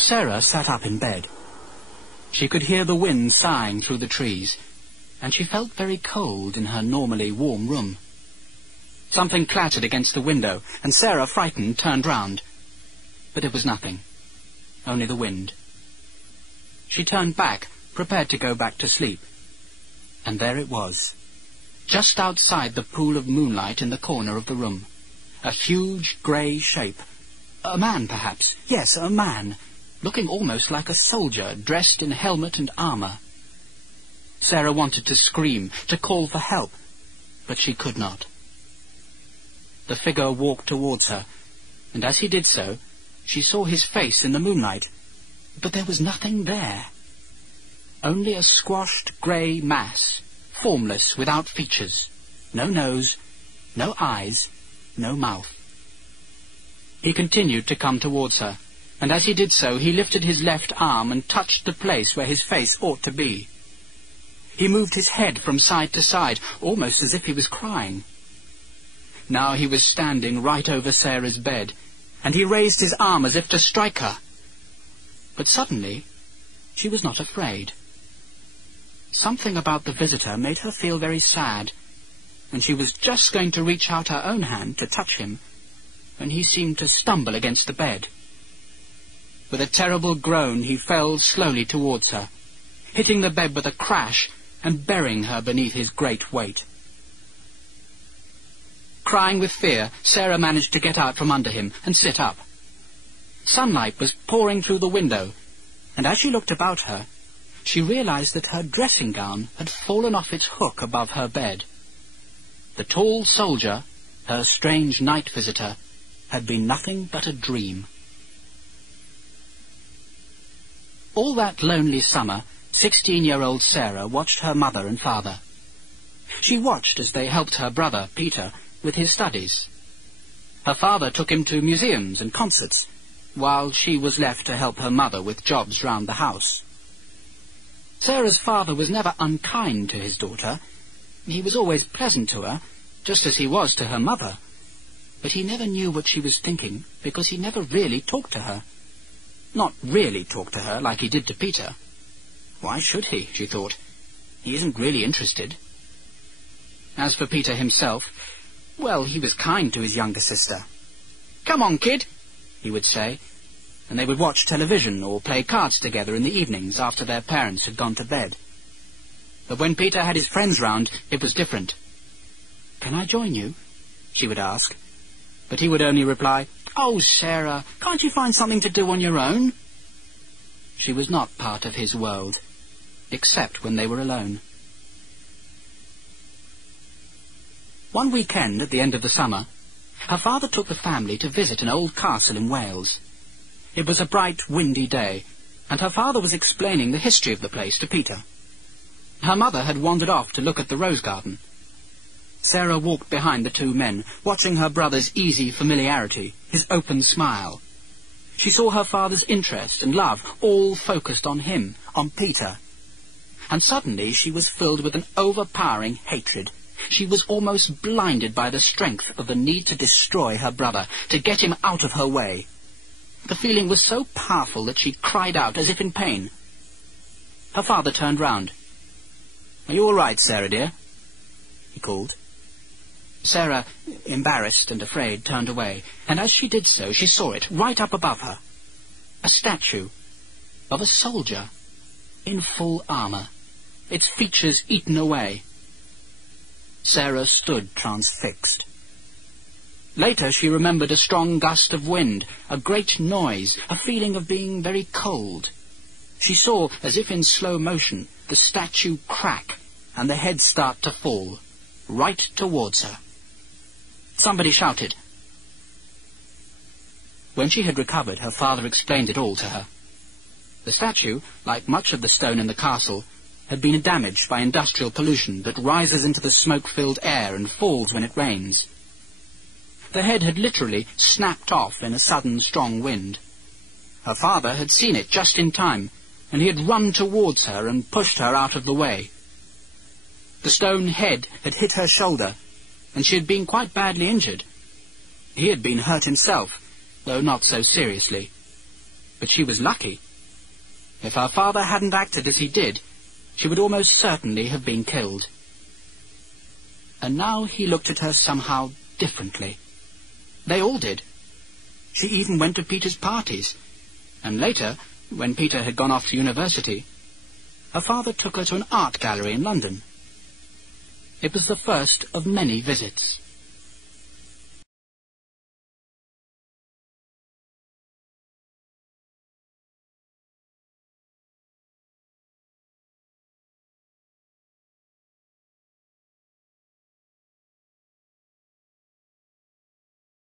Sara sat up in bed. She could hear the wind sighing through the trees, and she felt very cold in her normally warm room. Something clattered against the window, and Sara, frightened, turned round. But it was nothing, only the wind. She turned back, prepared to go back to sleep. And there it was, just outside the pool of moonlight in the corner of the room. A huge grey shape. A man, perhaps. Yes, a man, looking almost like a soldier, dressed in helmet and armour. Sara wanted to scream, to call for help, but she could not. The figure walked towards her, and as he did so, she saw his face in the moonlight, but there was nothing there. Only a squashed grey mass, formless, without features. No nose, no eyes, no mouth. He continued to come towards her, and as he did so, he lifted his left arm and touched the place where his face ought to be. He moved his head from side to side, almost as if he was crying. Now he was standing right over Sara's bed, and he raised his arm as if to strike her. But suddenly, she was not afraid. Something about the visitor made her feel very sad, and she was just going to reach out her own hand to touch him, when he seemed to stumble against the bed. With a terrible groan, he fell slowly towards her, hitting the bed with a crash and burying her beneath his great weight. Crying with fear, Sara managed to get out from under him and sit up. Sunlight was pouring through the window, and as she looked about her, she realized that her dressing gown had fallen off its hook above her bed. The tall soldier, her strange night visitor, had been nothing but a dream. All that lonely summer, 16-year-old Sara watched her mother and father. She watched as they helped her brother, Peter, with his studies. Her father took him to museums and concerts, while she was left to help her mother with jobs round the house. Sara's father was never unkind to his daughter. He was always pleasant to her, just as he was to her mother. But he never knew what she was thinking, because he never really talked to her. Not really talked to her like he did to Peter. Why should he, she thought? He isn't really interested. As for Peter himself, well, he was kind to his younger sister. "Come on, kid," he would say, and they would watch television or play cards together in the evenings after their parents had gone to bed. But when Peter had his friends round, it was different. "Can I join you?" she would ask. But he would only reply, "Oh, Sara, can't you find something to do on your own?" She was not part of his world, except when they were alone. One weekend at the end of the summer, her father took the family to visit an old castle in Wales. It was a bright, windy day, and her father was explaining the history of the place to Peter. Her mother had wandered off to look at the rose garden. Sara walked behind the two men, watching her brother's easy familiarity, his open smile. She saw her father's interest and love all focused on him, on Peter. And suddenly she was filled with an overpowering hatred. She was almost blinded by the strength of the need to destroy her brother, to get him out of her way. The feeling was so powerful that she cried out as if in pain. Her father turned round. "Are you all right, Sara, dear?" he called. Sara, embarrassed and afraid, turned away, and as she did so, she saw it right up above her. A statue of a soldier in full armour, its features eaten away. Sara stood transfixed. Later she remembered a strong gust of wind, a great noise, a feeling of being very cold. She saw, as if in slow motion, the statue crack and the head start to fall, right towards her. Somebody shouted. When she had recovered, her father explained it all to her. The statue, like much of the stone in the castle, had been damaged by industrial pollution that rises into the smoke-filled air and falls when it rains. The head had literally snapped off in a sudden strong wind. Her father had seen it just in time, and he had run towards her and pushed her out of the way. The stone head had hit her shoulder, and she had been quite badly injured. He had been hurt himself, though not so seriously. But she was lucky. If her father hadn't acted as he did, she would almost certainly have been killed. And now he looked at her somehow differently. They all did. She even went to Peter's parties, and later, when Peter had gone off to university, her father took her to an art gallery in London. It was the first of many visits.